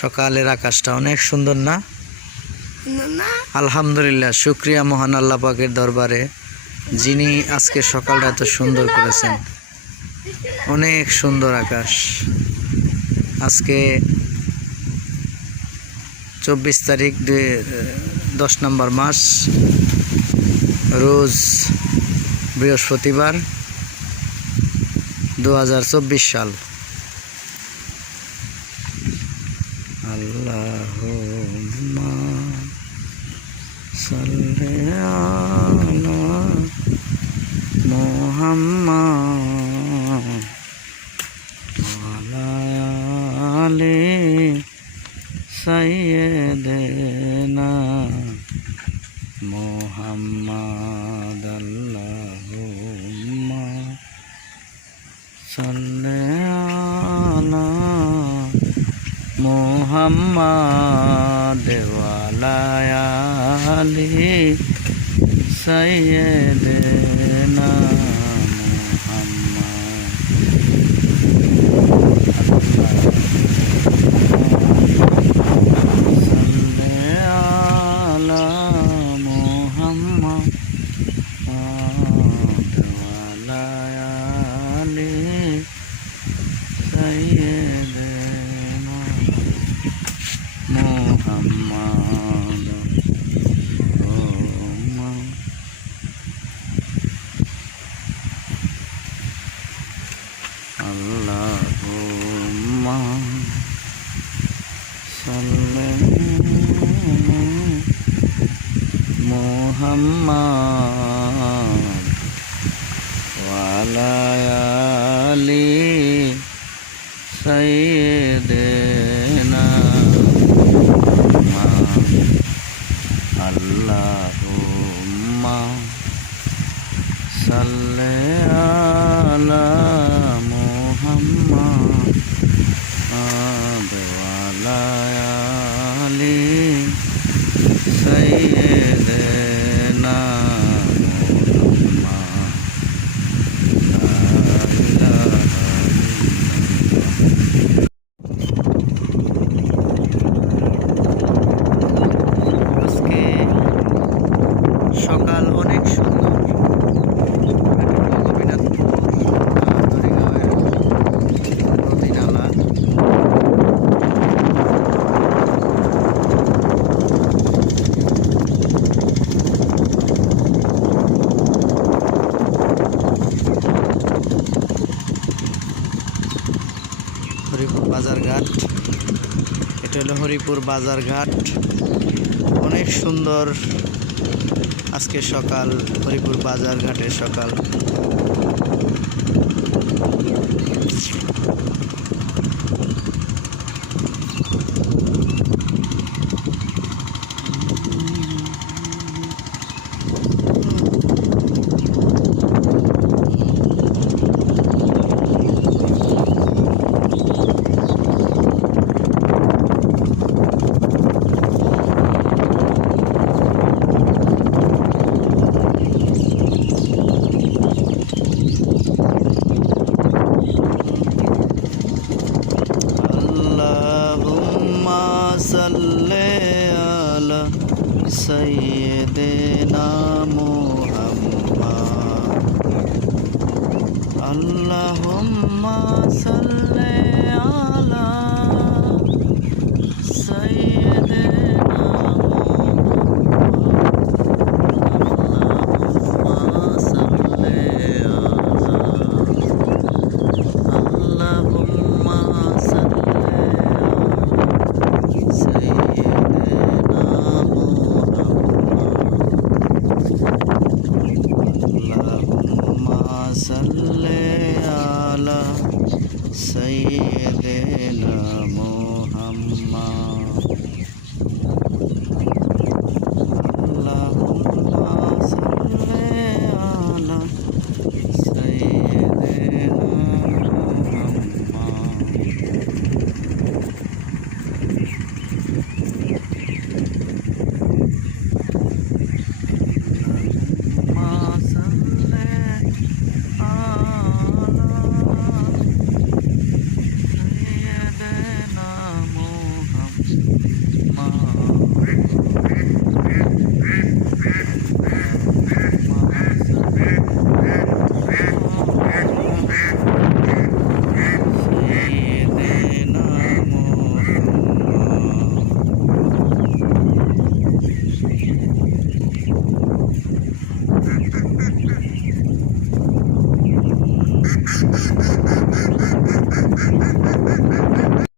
সকালের আকাশটা অনেক সুন্দর না? আলহামদুলিল্লাহ শুক্রিয়া মহান আল্লাহ পাকের দরবারে যিনি আজকে সকালটা এত সুন্দর করেছেন। অনেক সুন্দর আকাশ। আজকে চব্বিশ তারিখ দশ নম্বর মাস রোজ বৃহস্পতিবার দু হাজার চব্বিশ সাল। আল্লাহুম্মা সাল্লি আলা মুহাম্মাদ ওয়ালা আলি সাইয়্যিদিনা মুহাম্মাদ আল্লাহুম্মা আলা মোহাম্মদ ওয়ালায়ালি সৈয়দনা umaga oh. Allahumma Muhammad wa ali sayyid Haripur বাজারঘাট। অনেক সুন্দর আজকে সকাল হরিপুর বাজারঘাটের সকাল। সাল্লি আলা সাইয়্যিদিনা মুহাম্মাদ। আল্লাহুম্মা সৈয়দেনা মোহাম্মদ।